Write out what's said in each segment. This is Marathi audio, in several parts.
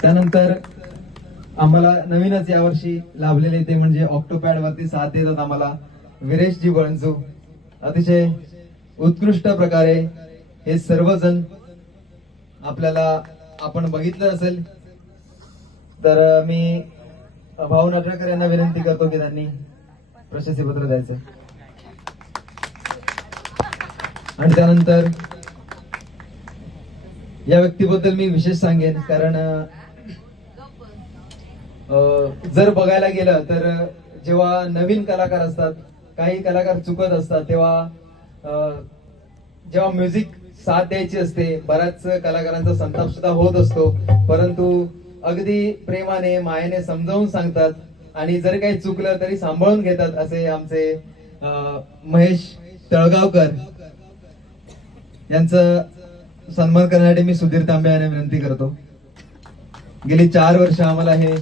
त्यानंतर आम्हाला नवीनच यावर्षी लाभलेले ते म्हणजे ऑक्टोपॅड वरती साथ देतात आम्हाला विरेशजी बळंजू. अतिशय उत्कृष्ट प्रकारे हे सर्वजण आपल्याला आपण बघितलं असेल. तर मी भाऊ नाटकर यांना विनंती करतो की त्यांनी प्रशस्तीपत्र द्यायचं. आणि त्यानंतर या व्यक्तीबद्दल मी विशेष सांगेन, कारण जर बघायला गेलं तर जेव्हा नवीन कलाकार असतात, काही कलाकार चुकत असतात, तेव्हा जेव्हा म्युझिक साथ द्यायची असते, बऱ्याच कलाकारांचा संताप सुद्धा होत असतो, परंतु अगदी प्रेमाने मायेने समजावून सांगतात आणि जर काही चुकलं तरी सांभाळून घेतात. असे आमचे महेश तळगावकर यांचं सन्मान करण्यासाठी मी सुधीर तांबे यांना विनंती करतो. गेली 4 वर्ष आम्हाला हे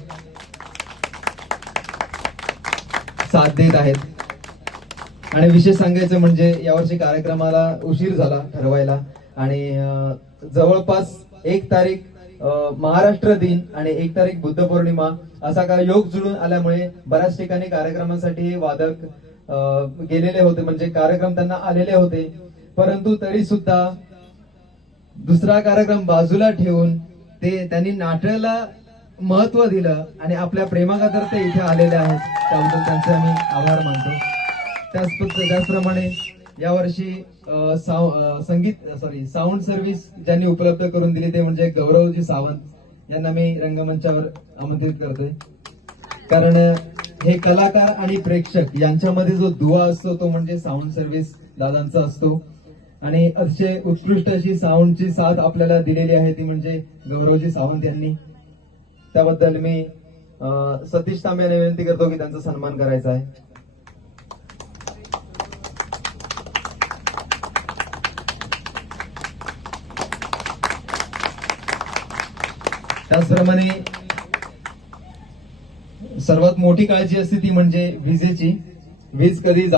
साथ देत आहेत. आणि विशेष सांगायचं म्हणजे यावर्षी कार्यक्रमाला उशीर झाला ठरवायला आणि जवळपास 1 तारीख महाराष्ट्र दिन आणि 1 तारीख बुद्ध पौर्णिमा असा का योग जुळून आल्यामुळे बऱ्याच ठिकाणी कार्यक्रमासाठी वादक गेलेले होते, म्हणजे कार्यक्रम त्यांना आलेले होते, परंतु तरी सुद्धा दुसरा कार्यक्रम बाजूला ठेवून ते त्यांनी नाटकाला महत्व दिलं आणि आपल्या प्रेमाखातर ते इथे आलेले आहेत. त्याबद्दल त्यांचे आम्ही आभार मानतो. त्याचप्रमाणे यावर्षी साऊंड सर्व्हिस ज्यांनी उपलब्ध करून दिली ते म्हणजे गौरवजी सावंत यांना मी रंगमंचावर आमंत्रित करतोय. कारण हे कलाकार आणि प्रेक्षक यांच्यामध्ये जो दुवा असतो तो म्हणजे साऊंड सर्व्हिस दादांचा असतो आणि अतिशय उत्कृष्ट अशी साऊंडची साथ आपल्याला दिलेली आहे ती म्हणजे गौरवजी सावंत यांनी. त्याबद्दल मी सतीश तांबे यांना विनंती करतो की त्यांचा सन्मान करायचा आहे. त्याचप्रमाणे सर्वात मोठी काळजी असते ती म्हणजे विजेची. वीज कधी